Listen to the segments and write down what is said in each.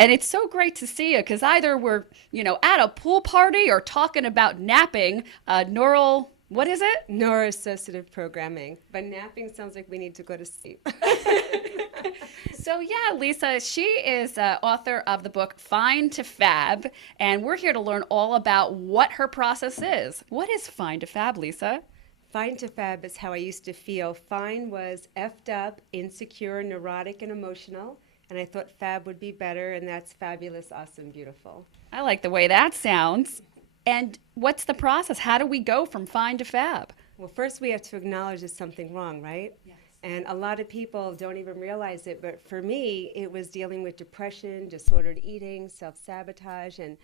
And it's so great to see you because either we're, at a pool party or talking about napping, neural, what is it? Neuroassociative programming. But napping sounds like we need to go to sleep. So yeah, Lisa, she is author of the book Find to Fab, and we're here to learn all about what her process is. What is Find to Fab, Lisa? Find to Fab is how I used to feel. Fine was effed up, insecure, neurotic, and emotional. And I thought fab would be better, and that's fabulous, awesome, beautiful. I like the way that sounds. And what's the process? How do we go from Find to Fab? Well, first we have to acknowledge there's something wrong, right? Yes. And a lot of people don't even realize it, but for me, it was dealing with depression, disordered eating, self-sabotage, and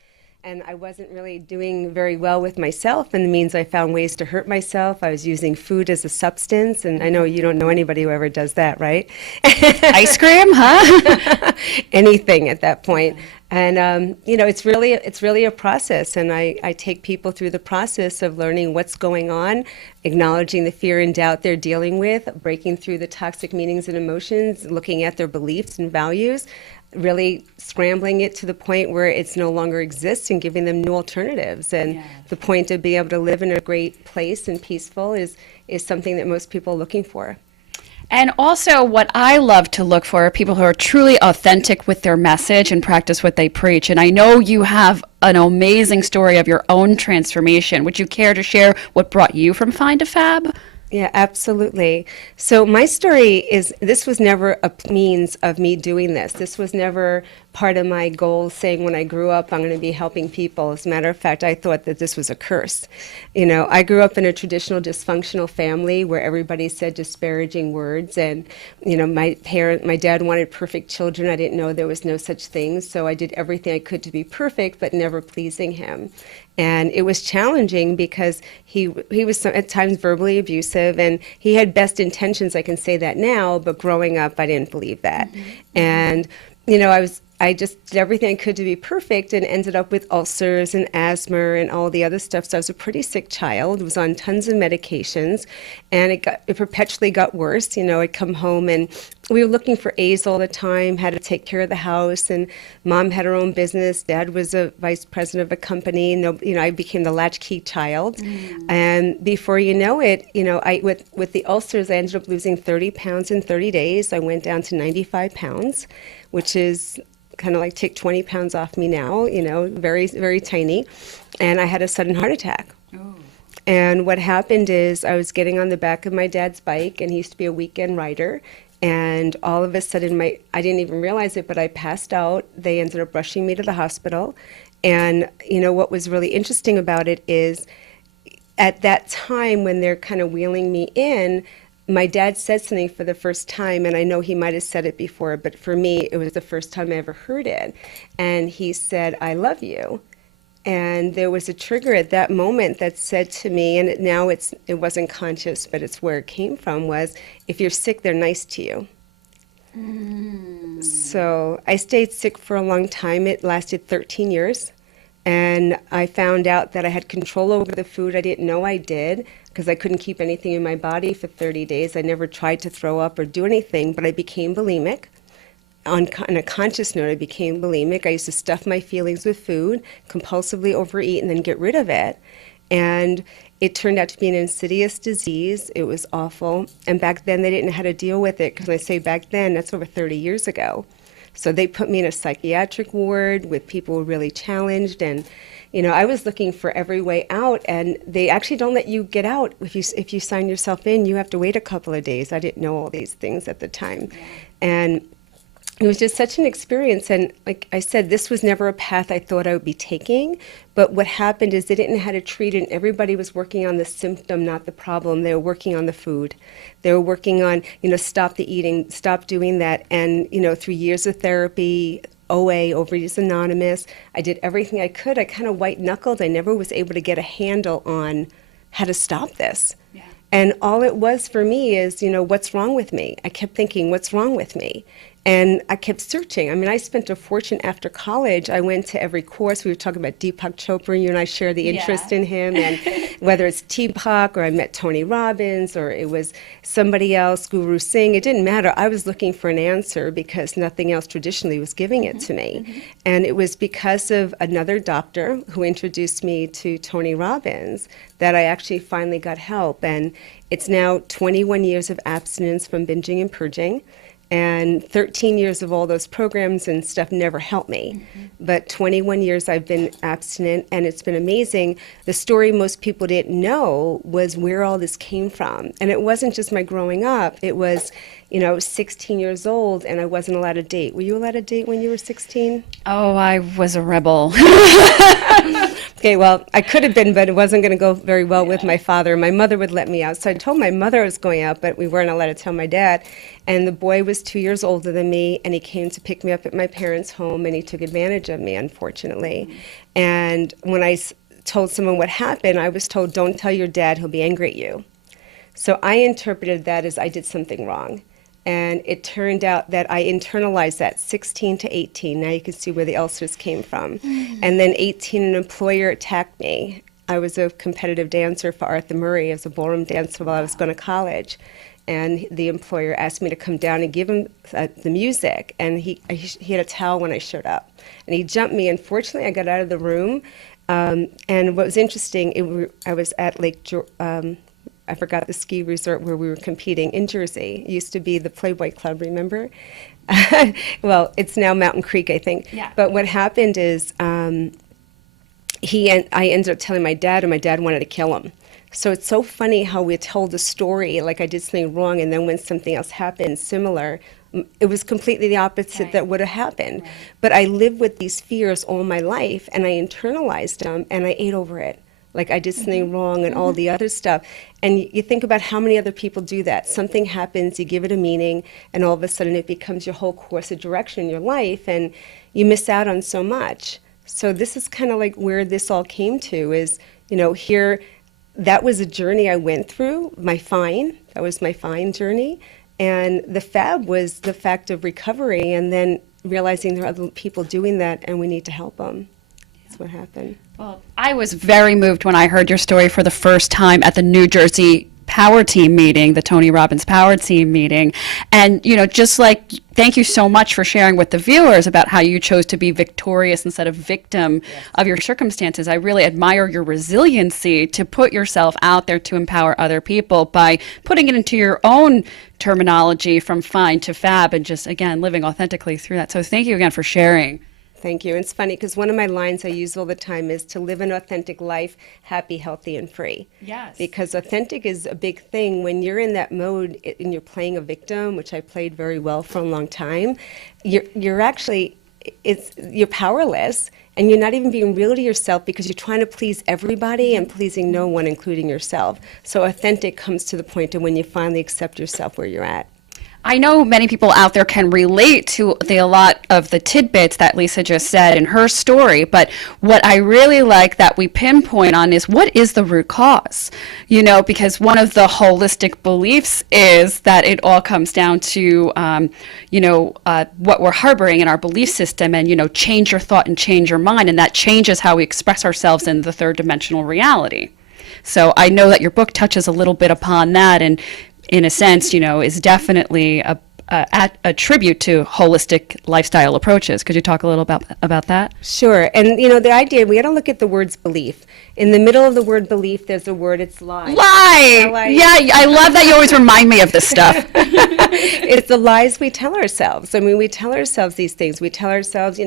I wasn't really doing very well with myself, and it means I found ways to hurt myself. I was using food as a substance, and I know you don't know anybody who ever does that, right? Ice cream, huh? Anything at that point. And it's really a process, and I take people through the process of learning what's going on, acknowledging the fear and doubt they're dealing with, breaking through the toxic meanings and emotions, looking at their beliefs and values, really scrambling it to the point where it's no longer exists and giving them new alternatives. And the point of being able to live in a great place and peaceful is something that most people are looking for. And also what I love to look for are people who are truly authentic with their message and practice what they preach. And I know you have an amazing story of your own transformation. Would you care to share what brought you from Find to Fab? Yeah, absolutely. So my story is, this was never a means of me doing this. This was never part of my goal saying when I grew up I'm going to be helping people. As a matter of fact, I thought that this was a curse. I grew up in a traditional dysfunctional family where everybody said disparaging words, and my dad wanted perfect children. I didn't know there was no such thing, so I did everything I could to be perfect but never pleasing him. And it was challenging because he was at times verbally abusive, and he had best intentions, I can say that now, but growing up I didn't believe that. Mm-hmm. And I just did everything I could to be perfect and ended up with ulcers and asthma and all the other stuff. So I was a pretty sick child, was on tons of medications, and it perpetually got worse. I'd come home and we were looking for A's all the time, had to take care of the house, and Mom had her own business. Dad was a vice president of a company. I became the latchkey child. Mm. And before you know it, with the ulcers, I ended up losing 30 pounds in 30 days. I went down to 95 pounds, which is kind of like take 20 pounds off me now, very, very tiny. And I had a sudden heart attack. Oh. And what happened is I was getting on the back of my dad's bike, and he used to be a weekend rider. And all of a sudden, I didn't even realize it, but I passed out. They ended up rushing me to the hospital. And, what was really interesting about it is at that time when they're kind of wheeling me in, my dad said something for the first time, and I know he might have said it before, but for me, it was the first time I ever heard it. And he said, "I love you." And there was a trigger at that moment that said to me, and it wasn't conscious, but it's where it came from, was, if you're sick, they're nice to you. Mm. So I stayed sick for a long time. It lasted 13 years. And I found out that I had control over the food. I didn't know I did, because I couldn't keep anything in my body for 30 days. I never tried to throw up or do anything, but I became bulimic. On a conscious note, I became bulimic. I used to stuff my feelings with food, compulsively overeat, and then get rid of it. And it turned out to be an insidious disease. It was awful. And back then, they didn't know how to deal with it, because when I say back then, that's over 30 years ago. So they put me in a psychiatric ward with people who were really challenged, and I was looking for every way out, and they actually don't let you get out. If you sign yourself in, you have to wait a couple of days. I didn't know all these things at the time. And it was just such an experience, and like I said, this was never a path I thought I would be taking, but what happened is they didn't know how to treat it, and everybody was working on the symptom, not the problem. They were working on the food. They were working on, stop the eating, stop doing that, and, through years of therapy, OA, Overeaters Anonymous, I did everything I could. I kind of white-knuckled. I never was able to get a handle on how to stop this. Yeah. And all it was for me is, what's wrong with me? I kept thinking, what's wrong with me? And I kept searching. I spent a fortune after college. I went to every course. We were talking about Deepak Chopra. You and I share the interest in him. And, whether it's Teapot or I met Tony Robbins or it was somebody else, Guru Singh, it didn't matter. I was looking for an answer because nothing else traditionally was giving it to me. And it was because of another doctor who introduced me to Tony Robbins that I actually finally got help. And it's now 21 years of abstinence from binging and purging. And 13 years of all those programs and stuff never helped me. But 21 years I've been abstinent, and it's been amazing. The story most people didn't know was where all this came from. And it wasn't just my growing up. It was, 16 years old, and I wasn't allowed to date. Were you allowed to date when you were 16? Oh, I was a rebel. Okay, well, I could have been, but it wasn't going to go very well with my father. My mother would let me out. So I told my mother I was going out, but we weren't allowed to tell my dad. And the boy was 2 years older than me, and he came to pick me up at my parents' home, and he took advantage of me, unfortunately. And when I told someone what happened, I was told, don't tell your dad, he'll be angry at you. So I interpreted that as I did something wrong. And it turned out that I internalized that 16 to 18. Now you can see where the ulcers came from. And then 18, an employer attacked me. I was a competitive dancer for Arthur Murray as a ballroom dancer while I was going to college. And the employer asked me to come down and give him the music. And he had a towel when I showed up. And he jumped me. Unfortunately, I got out of the room. And what was interesting, I was at I forgot the ski resort where we were competing in Jersey. It used to be the Playboy Club, remember? Well, it's now Mountain Creek, I think. Yeah. But what happened is I ended up telling my dad, and my dad wanted to kill him. So it's so funny how we told a story like I did something wrong, and then when something else happened similar, it was completely the opposite that would have happened. Right. But I lived with these fears all my life, and I internalized them, and I ate over it. Like I did something wrong and all the other stuff. And you think about how many other people do that. Something happens, you give it a meaning, and all of a sudden it becomes your whole course of direction in your life, and you miss out on so much. So this is kind of like where this all came to is, here, that was a journey I went through, that was my fine journey. And the FAB was the fact of recovery, and then realizing there are other people doing that and we need to help them. That's what happened. Well, I was very moved when I heard your story for the first time at the New Jersey Power Team meeting, the Tony Robbins Power Team meeting. And, just like, thank you so much for sharing with the viewers about how you chose to be victorious instead of victim of your circumstances. I really admire your resiliency to put yourself out there to empower other people by putting it into your own terminology from fine to fab and just, again, living authentically through that. So thank you again for sharing. Thank you. It's funny because one of my lines I use all the time is to live an authentic life, happy, healthy, and free. Yes. Because authentic is a big thing. When you're in that mode and you're playing a victim, which I played very well for a long time, you're actually, you're powerless, and you're not even being real to yourself because you're trying to please everybody and pleasing no one, including yourself. So authentic comes to the point of when you finally accept yourself where you're at. I know many people out there can relate to a lot of the tidbits that Lisa just said in her story, but what I really like that we pinpoint on is what is the root cause? Because one of the holistic beliefs is that it all comes down to, what we're harboring in our belief system and, change your thought and change your mind, and that changes how we express ourselves in the third dimensional reality. So I know that your book touches a little bit upon that, and in a sense, is definitely a tribute to holistic lifestyle approaches. Could you talk a little about that? Sure. And, the idea, we got to look at the words belief. In the middle of the word belief, there's a word, it's lie. Lie! Yeah, I love that you always remind me of this stuff. It's the lies we tell ourselves. I mean, we tell ourselves these things. We tell ourselves,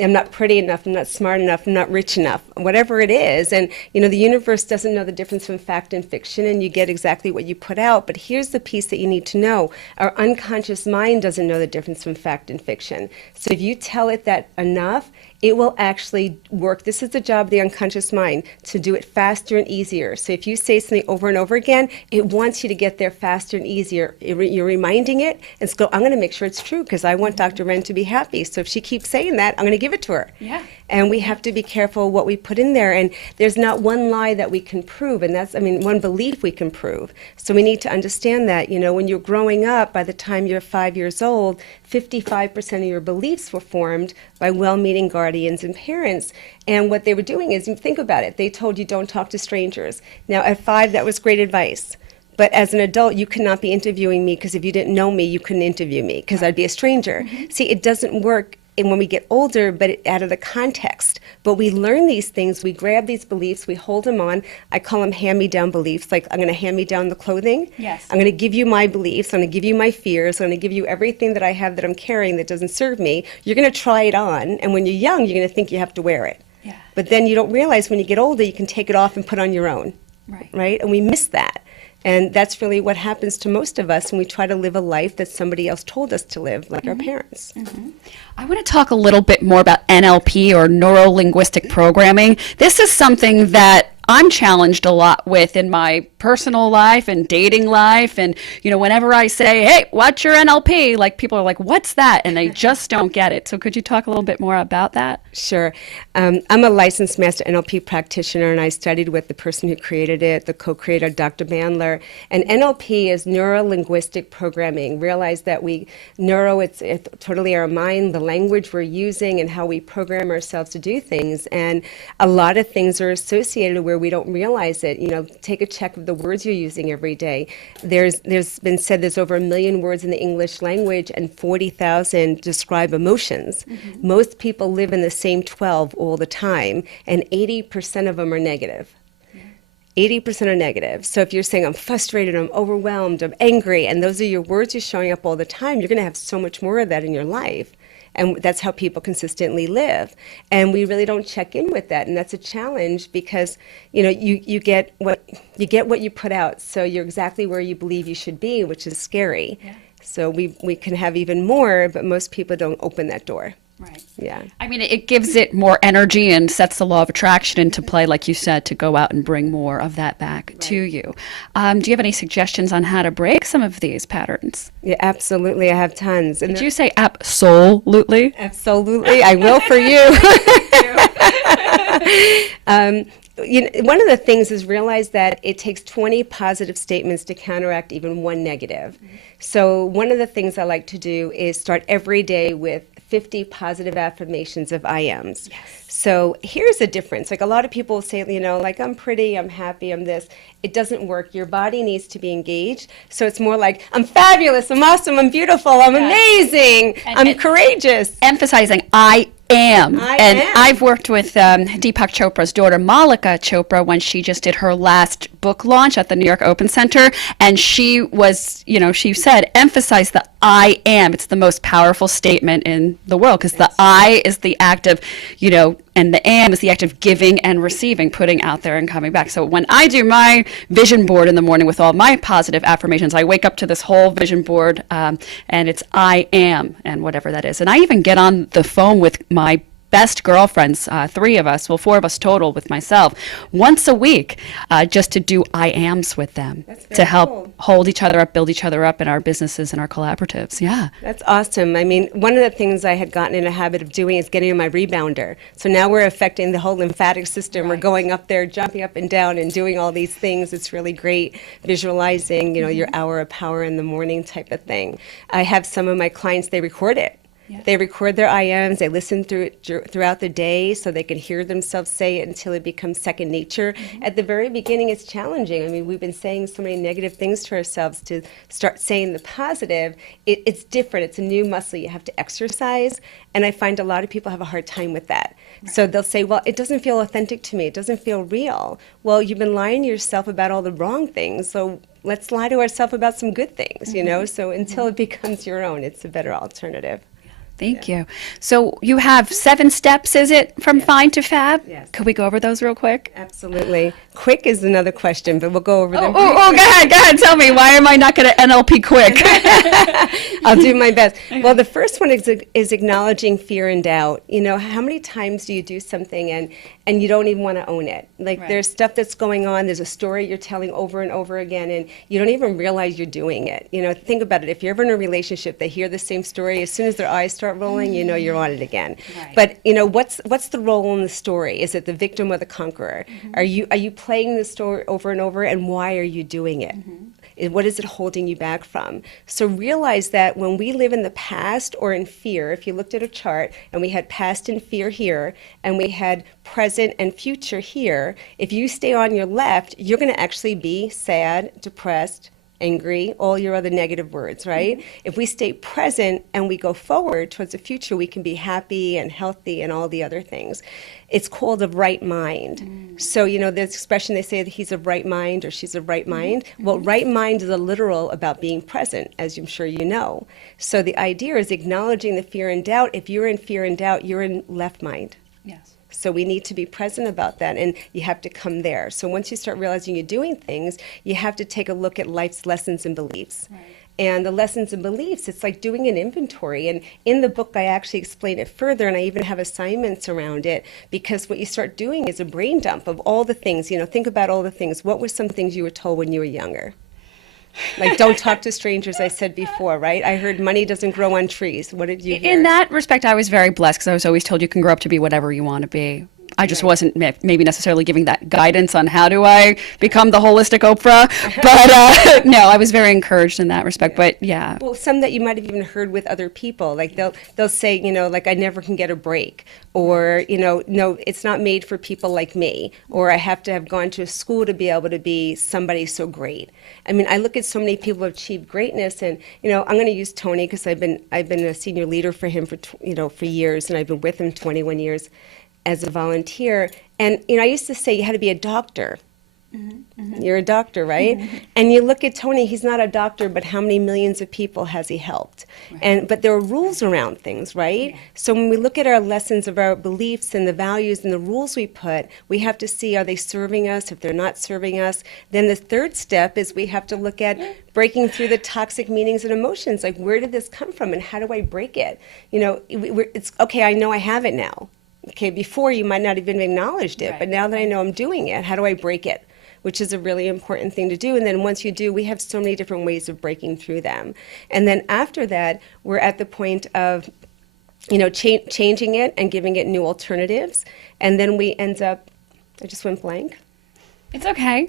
I'm not pretty enough, I'm not smart enough, I'm not rich enough, whatever it is. And, the universe doesn't know the difference from fact and fiction, and you get exactly what you put out. But here's the piece that you need to know. Our unconscious mind doesn't know the difference from fact and fiction. So if you tell it that enough, it will actually work. This is the job of the unconscious mind, to do it faster and easier. So if you say something over and over again, it wants you to get there faster and easier. You're reminding it, and I'm going to make sure it's true because I want Dr. Wren to be happy. So if she keeps saying that, I'm going to give it to her. Yeah. And we have to be careful what we put in there. And there's not one lie that we can prove. And that's, I mean, one belief we can prove. So we need to understand that, you know, when you're growing up, by the time you're 5 years old, 55% of your beliefs were formed by well-meaning guardians and parents. And what they were doing is, you think about it, they told you don't talk to strangers. Now, at 5, that was great advice. But as an adult, you could not be interviewing me, because if you didn't know me, you couldn't interview me, because I'd be a stranger. See, it doesn't work when we get older, but out of the context. But we learn these things, we grab these beliefs, we hold them on. I call them hand-me-down beliefs, like I'm going to hand me down the clothing. Yes. I'm going to give you my beliefs, I'm going to give you my fears, I'm going to give you everything that I have that I'm carrying that doesn't serve me. You're going to try it on, and when you're young, you're going to think you have to wear it. Yeah. But then you don't realize when you get older, you can take it off and put on your own. Right? And we miss that. And that's really what happens to most of us when we try to live a life that somebody else told us to live, like our parents. I want to talk a little bit more about NLP, or neuro-linguistic programming. This is something that I'm challenged a lot with in my personal life and dating life. And, you know, whenever I say, hey, what's your NLP? Like, people are like, what's that? And they just don't get it. So could you talk a little bit more about that? Sure. I'm a licensed master NLP practitioner, and I studied with the person who created it, the co-creator, Dr. Bandler. And NLP is neuro-linguistic programming. Realize that it's totally our mind, the language we're using, and how we program ourselves to do things. And a lot of things are associated where we don't realize it. You know, take a check of the words you're using every day. There's been said there's over 1 million words in the English language, and 40,000 describe emotions. Most people live in the same 12 all the time, and 80% of them are negative. 80% are negative. So if you're saying, I'm frustrated, I'm overwhelmed, I'm angry, and those are your words you're showing up all the time, you're going to have so much more of that in your life. And that's how people consistently live. And we really don't check in with that. And that's a challenge, because, you know, you get what you put out. So you're exactly where you believe you should be, which is scary. Yeah. So we can have even more, but most people don't open that door. Right. Yeah. I mean, it gives it more energy and sets the law of attraction into play, like you said, to go out and bring more of that back to you. Do you have any suggestions on how to break some of these patterns? Yeah, absolutely. I have tons. Did you say absolutely? Absolutely. I will for you. You know, one of the things is realize that it takes 20 positive statements to counteract even one negative. So one of the things I like to do is start every day with 50 positive affirmations of I ams. Yes. So here's the difference. Like, a lot of people say, you know, like, I'm pretty, I'm happy, I'm this. It doesn't work. Your body needs to be engaged. So it's more like, I'm fabulous, I'm awesome, I'm beautiful, I'm amazing, I'm courageous. Emphasizing I am. I and am. I've worked with Deepak Chopra's daughter, Malika Chopra, when she just did her last book launch at the New York Open Center. And she was, you know, she said, emphasize the I am. It's the most powerful statement in the world, because the I is the act of, you know, and the am is the act of giving and receiving, putting out there and coming back. So when I do my vision board in the morning with all my positive affirmations, I wake up to this whole vision board, and it's I am, and whatever that is. And I even get on the phone with my best girlfriends, 3 of us, well, 4 of us total with myself, once a week, just to do I ams with them, to help hold each other up, build each other up in our businesses and our collaboratives. Yeah. That's awesome. I mean, one of the things I had gotten in a habit of doing is getting in my rebounder. So now we're affecting the whole lymphatic system. Right. We're going up there, jumping up and down and doing all these things. It's really great visualizing, you know, your hour of power in the morning type of thing. I have some of my clients, they record it. Yeah. They record their I ams, they listen through it throughout the day so they can hear themselves say it until it becomes second nature. At the very beginning, it's challenging. I mean, we've been saying so many negative things to ourselves. To start saying the positive, it's different. It's a new muscle you have to exercise, and I find a lot of people have a hard time with that. Right. So they'll say, well, it doesn't feel authentic to me. It doesn't feel real. Well, you've been lying to yourself about all the wrong things, so let's lie to ourselves about some good things, you know? So until it becomes your own, it's a better alternative. Thank you. So you have 7 steps, is it, from Yes. Find to Fab? Yes. Could we go over those real quick? Absolutely. quick is another question, but we'll go over them. Go ahead, tell me. Why am I not going to NLP quick? I'll do my best. Well, the first one is acknowledging fear and doubt. You know, how many times do you do something and you don't even want to own it? Like there's stuff that's going on, there's a story you're telling over and over again, and you don't even realize you're doing it. You know, think about it. If you're ever in a relationship, they hear the same story, as soon as their eyes start rolling, you know you're on it again. Right. But, you know, what's the role in the story? Is it the victim or the conqueror? Are you playing the story over and over, and why are you doing it? What is it holding you back from? So realize that when we live in the past or in fear, if you looked at a chart and we had past and fear here, and we had present and future here, if you stay on your left, you're going to actually be sad, depressed, angry, all your other negative words, right? If we stay present and we go forward towards the future, we can be happy and healthy and all the other things. It's called a right mind. So, you know, there's expression, they say that he's of right mind or she's of right mind. Well, right mind is a literal about being present, as I'm sure you know. So the idea is acknowledging the fear and doubt. If you're in fear and doubt, you're in left mind. Yes. So we need to be present about that, and you have to come there. So once you start realizing you're doing things, you have to take a look at life's lessons and beliefs. Right. And the lessons and beliefs, it's like doing an inventory. And in the book, I actually explain it further, and I even have assignments around it, because what you start doing is a brain dump of all the things. You know, think about all the things. What were some things you were told when you were younger? Like, don't talk to strangers, I said before, right? I heard money doesn't grow on trees. What did you hear? In that respect, I was very blessed because I was always told you can grow up to be whatever you want to be. I just wasn't maybe necessarily giving that guidance on how do I become the holistic Oprah. But no, I was very encouraged in that respect. But yeah. Well, some that you might have even heard with other people, like they'll say, you know, like, I never can get a break, or, you know, no, it's not made for people like me, or I have to have gone to a school to be able to be somebody so great. I mean, I look at so many people who have achieved greatness, and, you know, I'm going to use Tony because I've been a senior leader for him for years, and I've been with him 21 years as a volunteer. And, you know, I used to say you had to be a doctor. You're a doctor, right? And you look at Tony, he's not a doctor, but how many millions of people has he helped? But there are rules around things, right? So when we look at our lessons of our beliefs and the values and the rules we put, we have to see, are they serving us? If they're not serving us, then the third step is we have to look at breaking through the toxic meanings and emotions. Like, where did this come from, and how do I break it? You know, it's okay, I know I have it now. Okay, before you might not have even acknowledged it, but now that I know I'm doing it, how do I break it? Which is a really important thing to do. And then once you do, we have so many different ways of breaking through them. And then after that, we're at the point of, you know, changing it and giving it new alternatives. And then we end up, I just went blank. It's okay.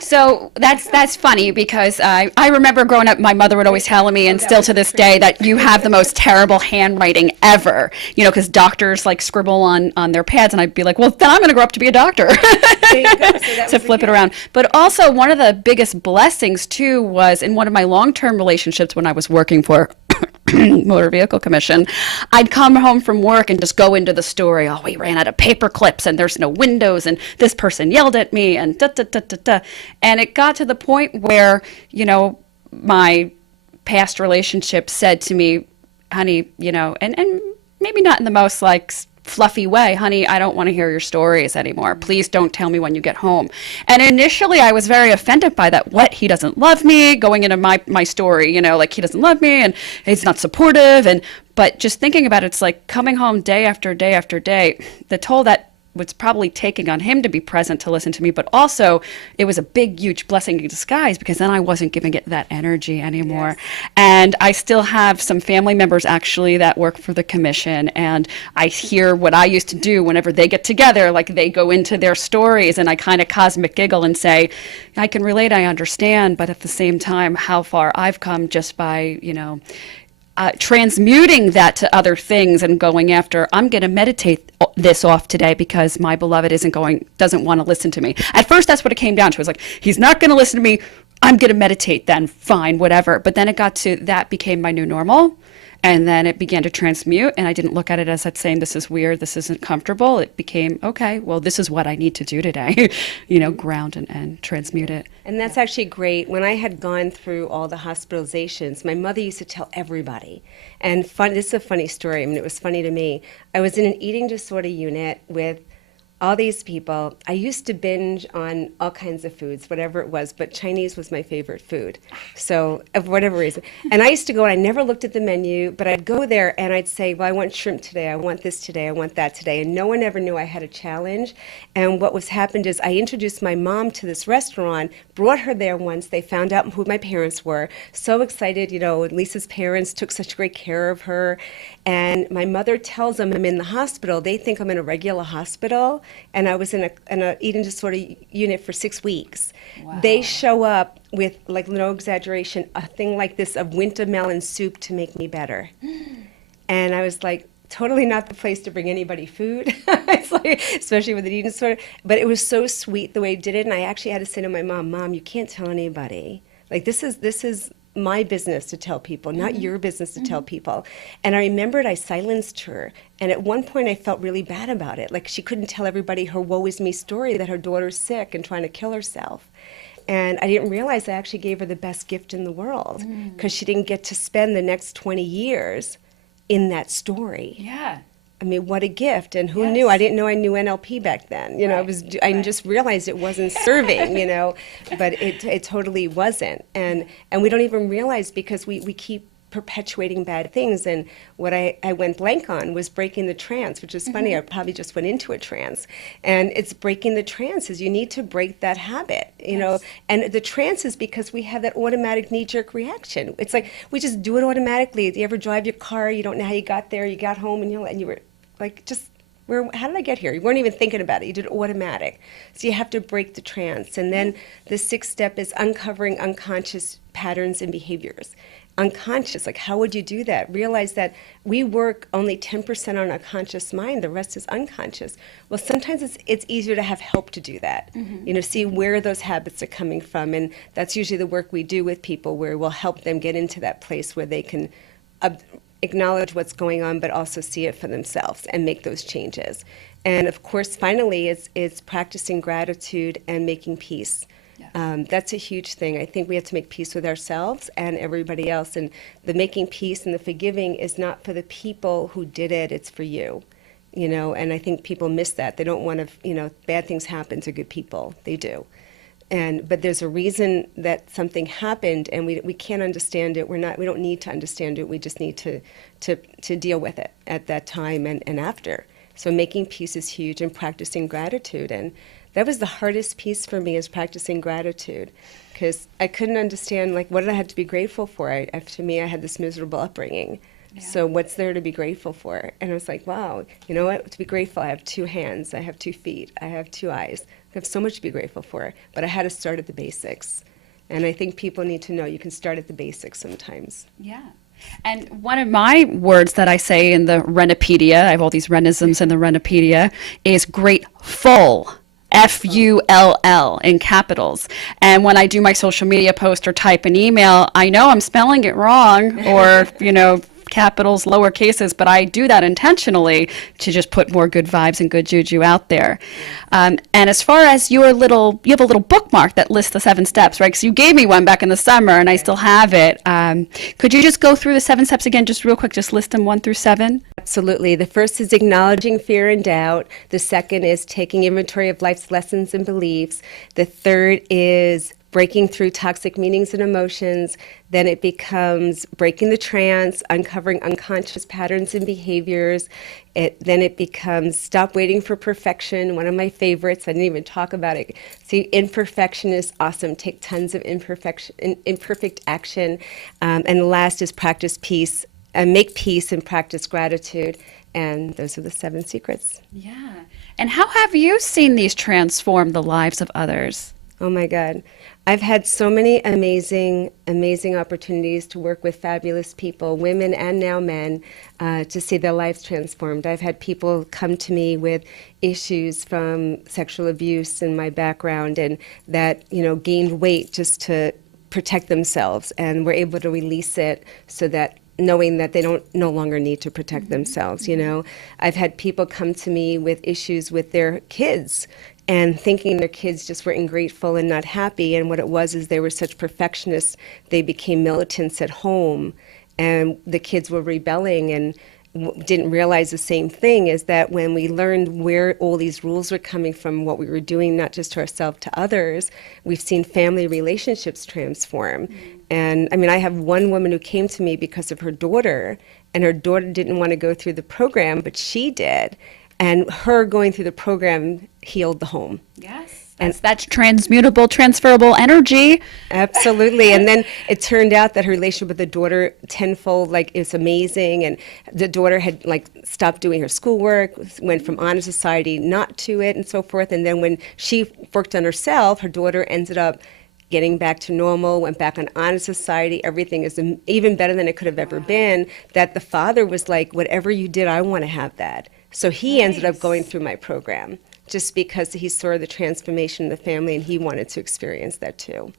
So that's funny because I remember growing up, my mother would always tell me, and still to this day, that you have the most terrible handwriting ever. You know, because doctors like scribble on their pads, and I'd be like, well, then I'm going to grow up to be a doctor. There you go. So to flip it around. But also one of the biggest blessings too was in one of my long-term relationships when I was working for Motor Vehicle Commission, I'd come home from work and just go into the story. Oh, we ran out of paper clips and there's no windows and this person yelled at me and da da da da da. And it got to the point where, you know, my past relationship said to me, honey, you know, and maybe not in the most like fluffy way, honey, I don't want to hear your stories anymore. Please don't tell me when you get home. And initially I was very offended by that. What? He doesn't love me, going into my story, you know, like he doesn't love me and he's not supportive. But just thinking about it, it's like coming home day after day after day, the toll that was probably taking on him to be present to listen to me, but also it was a big, huge blessing in disguise because then I wasn't giving it that energy anymore. Yes. And I still have some family members actually that work for the commission, and I hear what I used to do whenever they get together, like they go into their stories and I kind of cosmic giggle and say, I can relate, I understand, but at the same time, how far I've come just by, you know, transmuting that to other things and going after, I'm going to meditate this off today because my beloved doesn't want to listen to me. At first, that's what it came down to. It was like, he's not going to listen to me. I'm going to meditate then, fine, whatever. But then it got to, that became my new normal. And then it began to transmute, and I didn't look at it as that saying, this is weird, this isn't comfortable. It became, okay, well, this is what I need to do today, you know, ground and transmute it. And that's actually great. When I had gone through all the hospitalizations, my mother used to tell everybody. And this is a funny story. I mean, it was funny to me. I was in an eating disorder unit with all these people. I used to binge on all kinds of foods, whatever it was, but Chinese was my favorite food. So, of whatever reason. And I used to go and I never looked at the menu, but I'd go there and I'd say, well, I want shrimp today, I want this today, I want that today. And no one ever knew I had a challenge. And what was happened is I introduced my mom to this restaurant, brought her there once. They found out who my parents were. So excited, you know, Lisa's parents took such great care of her. And my mother tells them I'm in the hospital. They think I'm in a regular hospital. And I was in a eating disorder unit for 6 weeks. Wow. They show up with, like, no exaggeration, a thing like this of winter melon soup to make me better. And I was like, totally not the place to bring anybody food. It's like, especially with an eating disorder. But it was so sweet the way he did it. And I actually had to say to my mom, Mom, you can't tell anybody. Like, this is my business to tell people, not your business to tell people. And I remembered I silenced her. And at one point I felt really bad about it. Like, she couldn't tell everybody her woe is me story that her daughter's sick and trying to kill herself. And I didn't realize I actually gave her the best gift in the world, because she didn't get to spend the next 20 years in that story. Yeah. I mean, what a gift. And who Yes. knew? I didn't know I knew NLP back then. You know, I just realized it wasn't serving, you know, but it totally wasn't. And we don't even realize, because we keep perpetuating bad things. And what I went blank on was breaking the trance, which is funny. I probably just went into a trance. And it's breaking the trance is you need to break that habit, you know. And the trance is because we have that automatic knee-jerk reaction. It's like we just do it automatically. Do you ever drive your car, you don't know how you got there, you got home, and you were like, just, how did I get here? You weren't even thinking about it. You did it automatic. So you have to break the trance. And then the sixth step is uncovering unconscious patterns and behaviors. Unconscious, like, how would you do that? Realize that we work only 10% on our conscious mind, the rest is unconscious. Well, sometimes it's easier to have help to do that. You know, see where those habits are coming from. And that's usually the work we do with people, where we'll help them get into that place where they can acknowledge what's going on, but also see it for themselves and make those changes. And of course, finally, it's practicing gratitude and making peace. That's a huge thing. I think we have to make peace with ourselves and everybody else. And the making peace and the forgiving is not for the people who did it, it's for you. You know, and I think people miss that. They don't want to, you know, bad things happen to good people. They do. But there's a reason that something happened, and we can't understand it. We don't need to understand it. We just need to deal with it at that time and after. So making peace is huge, and practicing gratitude. And that was the hardest piece for me, is practicing gratitude, because I couldn't understand, like, what did I have to be grateful for? To me, I had this miserable upbringing. Yeah. So what's there to be grateful for? And I was like, wow, you know what? To be grateful, I have 2 hands, I have 2 feet, I have 2 eyes. I have so much to be grateful for. But I had to start at the basics. And I think people need to know you can start at the basics sometimes. Yeah. And one of my words that I say in the Renopedia, I have all these Renisms in the Renopedia, is grateful. Full in capitals. And when I do my social media post or type an email, I know I'm spelling it wrong, or, you know, capitals, lower cases, but I do that intentionally to just put more good vibes and good juju out there. And as far as you have a little bookmark that lists the 7 steps, right? Because you gave me one back in the summer, and I still have it. Could you just go through the 7 steps again, just real quick, just list them 1 through 7? Absolutely. The first is acknowledging fear and doubt. The second is taking inventory of life's lessons and beliefs. The third is breaking through toxic meanings and emotions. Then it becomes breaking the trance, uncovering unconscious patterns and behaviors. Then it becomes stop waiting for perfection, one of my favorites. I didn't even talk about it. See, imperfection is awesome. Take tons of imperfect action. And the last is practice peace, make peace and practice gratitude. And those are the 7 secrets. Yeah. And how have you seen these transform the lives of others? Oh my God. I've had so many amazing, amazing opportunities to work with fabulous people, women and now men, to see their lives transformed. I've had people come to me with issues from sexual abuse in my background, and that, you know, gained weight just to protect themselves, and were able to release it so that knowing that they no longer need to protect themselves, you know. I've had people come to me with issues with their kids, and thinking their kids just were ungrateful and not happy, and what it was is they were such perfectionists, they became militants at home, and the kids were rebelling, and didn't realize the same thing, is that when we learned where all these rules were coming from, what we were doing, not just to ourselves, to others, we've seen family relationships transform. And I mean, I have one woman who came to me because of her daughter, and her daughter didn't want to go through the program, but she did. And her going through the program healed the home. Yes. And that's transmutable, transferable energy. Absolutely. And then it turned out that her relationship with the daughter tenfold, like, it's amazing. And the daughter had, like, stopped doing her schoolwork, went from honor society not to it, and so forth. And then when she worked on herself, her daughter ended up getting back to normal, went back on honor society. Everything is even better than it could have ever been. That the father was like, whatever you did, I want to have that. So he ended up going through my program, just because he saw the transformation in the family and he wanted to experience that too.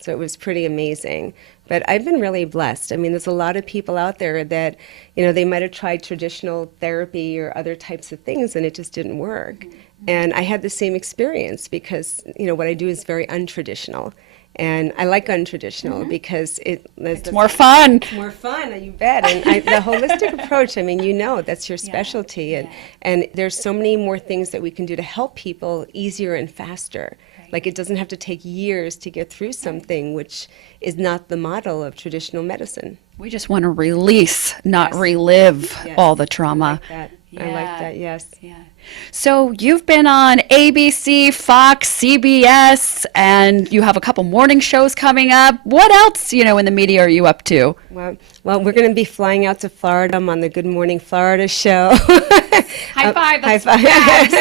So it was pretty amazing. But I've been really blessed. I mean, there's a lot of people out there that, you know, they might have tried traditional therapy or other types of things and it just didn't work. And I had the same experience because, you know, what I do is very untraditional. And I like untraditional because it's more fun. More fun, you bet. And the holistic approach, I mean, you know, that's your specialty. And there's so many more things that we can do to help people easier and faster. Like, it doesn't have to take years to get through something, which is not the model of traditional medicine. We just want to release, not relive all the trauma. I like that. I like that, yes. Yeah. So you've been on ABC, Fox, CBS, and you have a couple morning shows coming up. What else, you know, in the media are you up to? Well, we're going to be flying out to Florida. I'm on the Good Morning Florida show. High five. That's high five.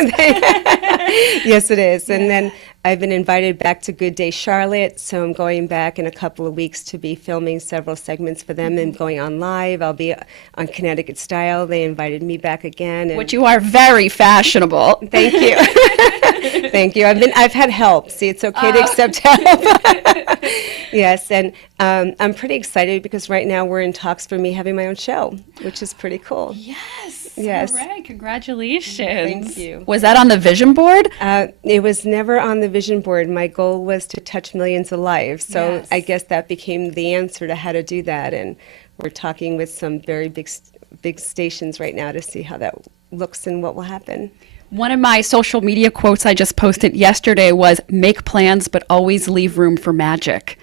Yes, it is. And then I've been invited back to Good Day Charlotte, so I'm going back in a couple of weeks to be filming several segments for them and going on live. I'll be on Connecticut Style. They invited me back again. And Which you are very fashionable. Thank you. Thank you. I've had help. See, it's okay to accept help. Yes, and I'm pretty excited because right now we're in talks for me having my own show, which is pretty cool. Yes. Yes. All right. Congratulations. Thank you. Was that on the vision board? It was never on the vision board. My goal was to touch millions of lives. So Yes. I guess that became the answer to how to do that. And we're talking with some very big stations right now to see how that looks and what will happen. One of my social media quotes I just posted yesterday was, make plans, but always leave room for magic.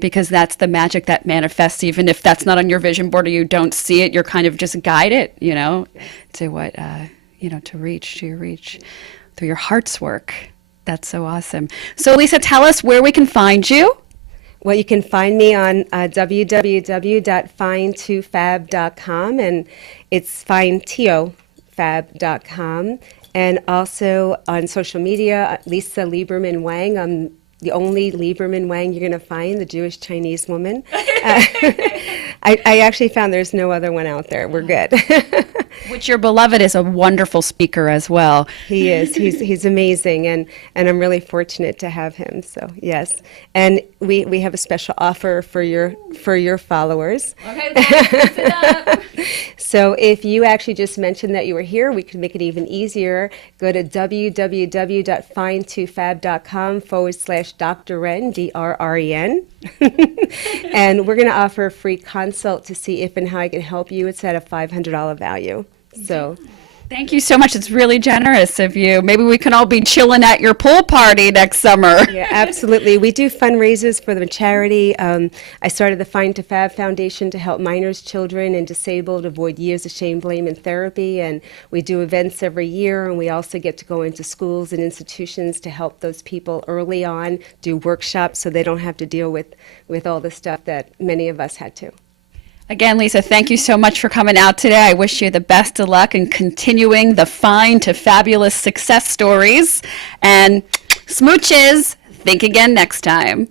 Because that's the magic that manifests. Even if that's not on your vision board or you don't see it, you're kind of just guide it, you know, to what, you know, to your reach through your heart's work. That's so awesome. So Lisa, tell us where we can find you. Well, you can find me on www.find2fab.com, and it's findtofab.com. And also on social media, Lisa Lieberman-Wang. I'm the only Lieberman-Wang you're going to find, the Jewish Chinese woman. I actually found there's no other one out there. We're good. Which your beloved is a wonderful speaker as well. He is. He's amazing, and I'm really fortunate to have him. So yes, and we have a special offer for your followers. Okay, let's it up. So if you actually just mentioned that you were here, we can make it even easier. Go to www.find2fab.com/Dr. Ren, DRREN. And we're going to offer a free consult to see if and how I can help you. It's at a $500 value. So Thank you so much. It's really generous of you. Maybe we can all be chilling at your pool party next summer. yeah, absolutely. We do fundraisers for the charity. I started the Find to Fab Foundation to help minors, children, and disabled avoid years of shame, blame, and therapy. And we do events every year, and we also get to go into schools and institutions to help those people early on, do workshops so they don't have to deal with all the stuff that many of us had to. Again, Lisa, thank you so much for coming out today. I wish you the best of luck in continuing the Find to Fabulous success stories. And smooches, think again next time.